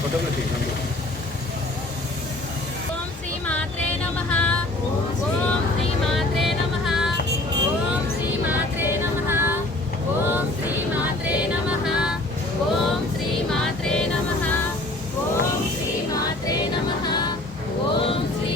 Photography ఓం శ్రీ మాత్రే నమః. ఓం శ్రీ మాత్రే నమః. ఓం శ్రీ మాత్రే నమః. ఓం శ్రీ మాత్రే నమః. ఓం శ్రీ మాత్రే నమః. ఓం శ్రీ మాత్రే నమః. ఓం శ్రీ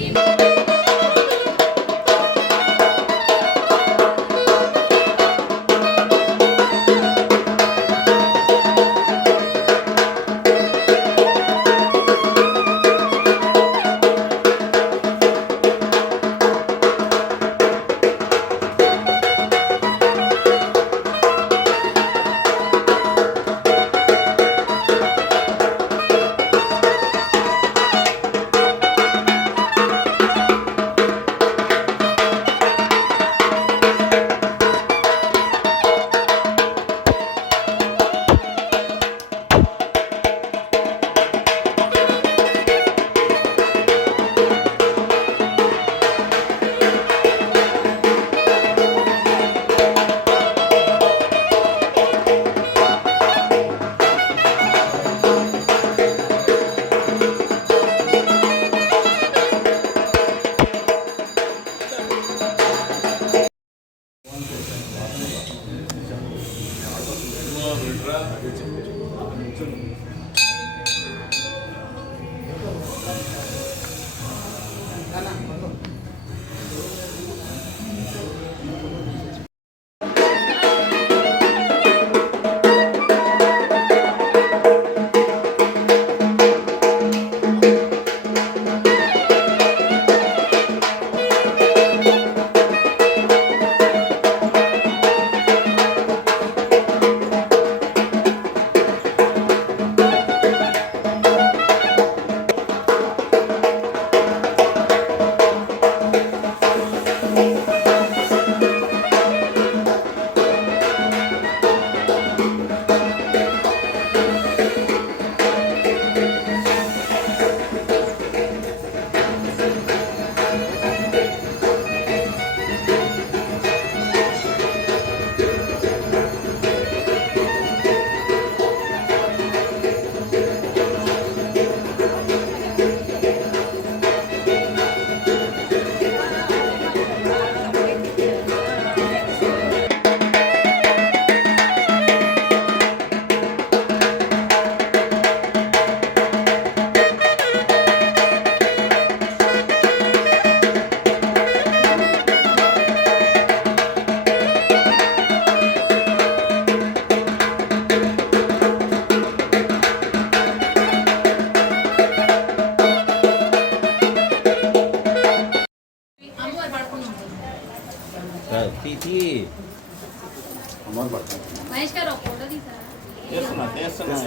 మహేష్ గారు ఒక ఫోటో తీసారా?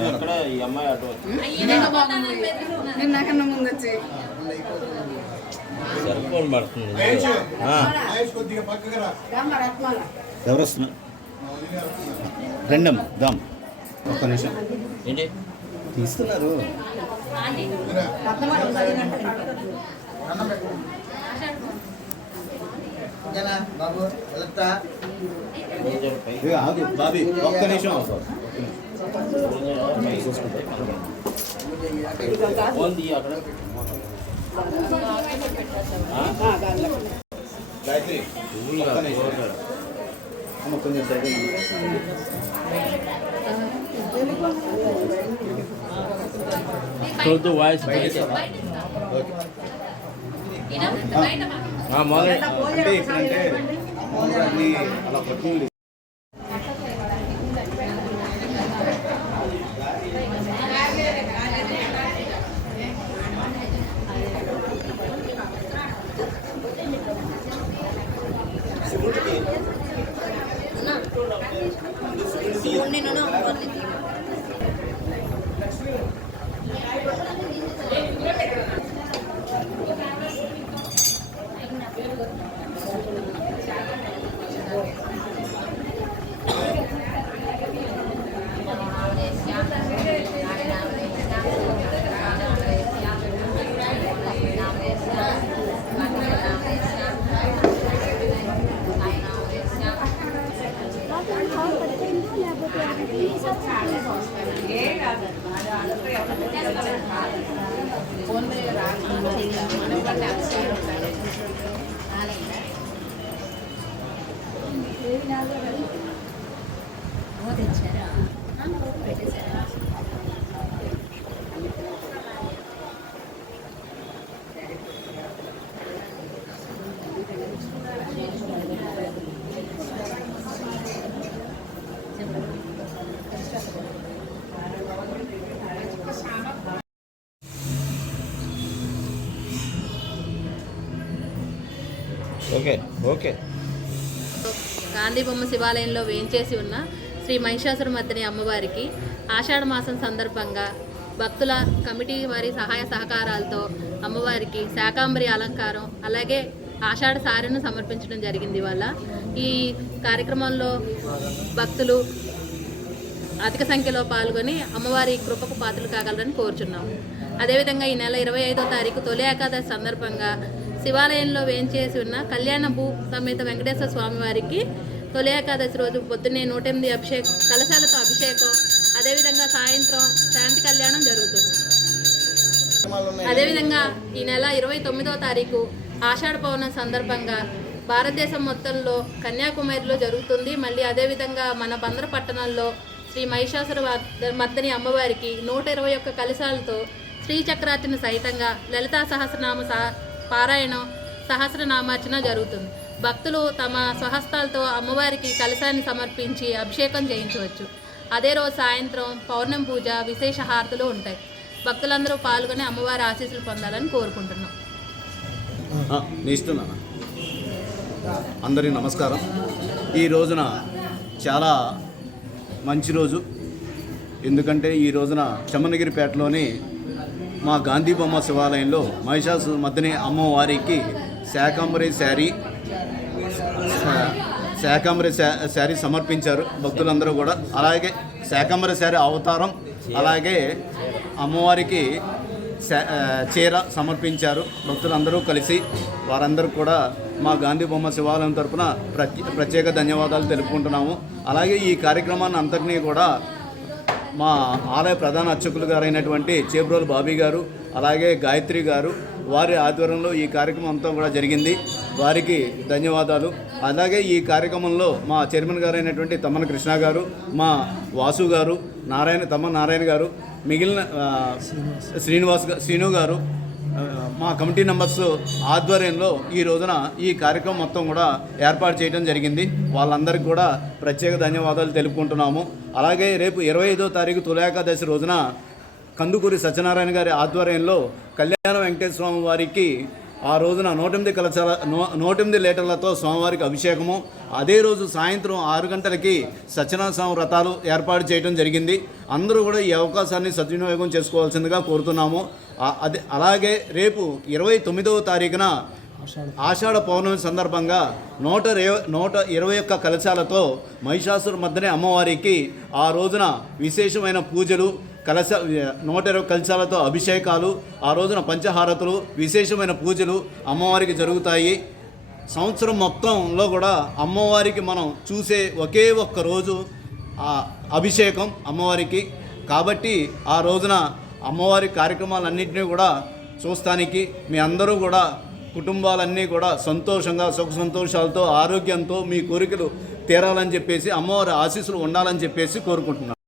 ఎక్కడ ఈ అమ్మాయి ఆటో నాకన్నా ముందు వచ్చి సరిపోన్ పడుతుంది. ఎవరు వస్తున్నారు? రెండమ్మ దామ్ ఒక్క నిమిషం. ఏంటి తీస్తున్నారు? బాబు ఆగు బాబీ ఒక్క నిమిషం అవసరం. గాయత్రి కొంచెం సైడ్ వాయిస్ బయట అంటే ఇప్పుడంటే అన్నీ అలా పట్టింది. Okay okay. గాంధీ బొమ్మ శివాలయంలో వేంచేసి ఉన్న శ్రీ మహిషాసురమర్దిని అమ్మవారికి ఆషాఢ మాసం సందర్భంగా భక్తుల కమిటీ వారి సహాయ సహకారాలతో అమ్మవారికి శాకాంబరి అలంకారం అలాగే ఆషాఢ సారెను సమర్పించడం జరిగింది. వల్ల ఈ కార్యక్రమంలో భక్తులు అధిక సంఖ్యలో పాల్గొని అమ్మవారి కృపకు పాత్రలు కాగలరని కోరుచున్నాము. అదేవిధంగా ఈ నెల 25వ తారీఖు తొలి ఏకాదశి సందర్భంగా శివాలయంలో వేంచేసి ఉన్న కళ్యాణ భూ సమేత వెంకటేశ్వర స్వామి వారికి తొలి ఏకాదశి రోజు పొద్దున్నే 108 కలశాలతో అభిషేకం, అదేవిధంగా సాయంత్రం శాంతి కళ్యాణం జరుగుతుంది. అదేవిధంగా ఈ నెల 29వ తారీఖు ఆషాఢ పౌర్ణమి సందర్భంగా భారతదేశం మొత్తంలో కన్యాకుమారిలో జరుగుతుంది. మళ్ళీ అదేవిధంగా మన బందర పట్టణంలో శ్రీ మహిషాసుర మర్దిని అమ్మవారికి 121 కలశాలతో శ్రీచక్రార్చన సహితంగా లలితా సహస్రనామ పారాయణం సహస్రనామార్చన జరుగుతుంది. భక్తులు తమ స్వహస్తాలతో అమ్మవారికి కలశాన్ని సమర్పించి అభిషేకం చేయించవచ్చు. అదే రోజు సాయంత్రం పౌర్ణమి పూజ, విశేష హారతులు ఉంటాయి. భక్తులందరూ పాల్గొని అమ్మవారి ఆశీస్సులు పొందాలని కోరుకుంటున్నాం. ఇస్తున్నాను. అందరికీ నమస్కారం. ఈ రోజున చాలా మంచి రోజు. ఎందుకంటే ఈ రోజున చెమ్మనగిరిపేటలోని మా గాంధీ బొమ్మ శివాలయంలో మహిషాసురమర్దిని అమ్మవారికి శాకాంబరి శారీ సమర్పించారు భక్తులందరూ కూడా. అలాగే శాకాంబరి శారీ అవతారం, అలాగే అమ్మవారికి చీర సమర్పించారు భక్తులందరూ కలిసి. వారందరూ కూడా మా గాంధీ బొమ్మ శివాలయం తరఫున ప్రత్యేక ధన్యవాదాలు తెలుపుకుంటున్నాము. అలాగే ఈ కార్యక్రమాన్ని అంతటినీ కూడా మా ఆలయ ప్రధాన అర్చకులు గారైనటువంటి చేబ్రోలు బాబీ గారు, అలాగే గాయత్రి గారు, వారి ఆధ్వర్యంలో ఈ కార్యక్రమం అంతా కూడా జరిగింది. వారికి ధన్యవాదాలు. అలాగే ఈ కార్యక్రమంలో మా చైర్మన్ గారైనటువంటి తమ్మన కృష్ణ గారు, మా వాసు గారు, తమ్మన నారాయణ గారు, మిగిలిన శ్రీను గారు, మా కమిటీ మెంబర్స్ ఆధ్వర్యంలో ఈ రోజున ఈ కార్యక్రమం మొత్తం కూడా ఏర్పాటు చేయడం జరిగింది. వాళ్ళందరికీ కూడా ప్రత్యేక ధన్యవాదాలు తెలుపుకుంటున్నాము. అలాగే రేపు 25వ తారీఖు తొలి ఏకాదశి రోజున కందుకూరి సత్యనారాయణ గారి ఆధ్వర్యంలో కళ్యాణ వెంకటేశ్వర స్వామి వారికి ఆ రోజున 108 లీటర్లతో స్వామివారికి అభిషేకము, అదే రోజు సాయంత్రం 6 గంటలకి సత్యనారాయణ స్వామి వ్రతాలు ఏర్పాటు చేయడం జరిగింది. అందరూ కూడా ఈ అవకాశాన్ని సద్వినియోగం చేసుకోవాల్సిందిగా కోరుతున్నాము. అలాగే రేపు 29వ తారీఖున ఆషాఢ పౌర్ణమి సందర్భంగా 121 కలశాలతో మహిషాసురమర్దిని అమ్మవారికి ఆ రోజున విశేషమైన పూజలు, 120 కలశాలతో అభిషేకాలు, ఆ రోజున పంచహారతులు, విశేషమైన పూజలు అమ్మవారికి జరుగుతాయి. సంవత్సరం మొత్తంలో కూడా అమ్మవారికి మనం చూసే ఒకే ఒక్క రోజు అభిషేకం అమ్మవారికి. కాబట్టి ఆ రోజున అమ్మవారి కార్యక్రమాలన్నింటినీ కూడా చూస్తానికి మీ అందరూ కూడా కుటుంబాలన్నీ కూడా సంతోషంగా సుఖ సంతోషాలతో ఆరోగ్యంతో మీ కోరికలు తీరాలని చెప్పేసి, అమ్మవారి ఆశీస్సులు ఉండాలని చెప్పేసి కోరుకుంటున్నాను.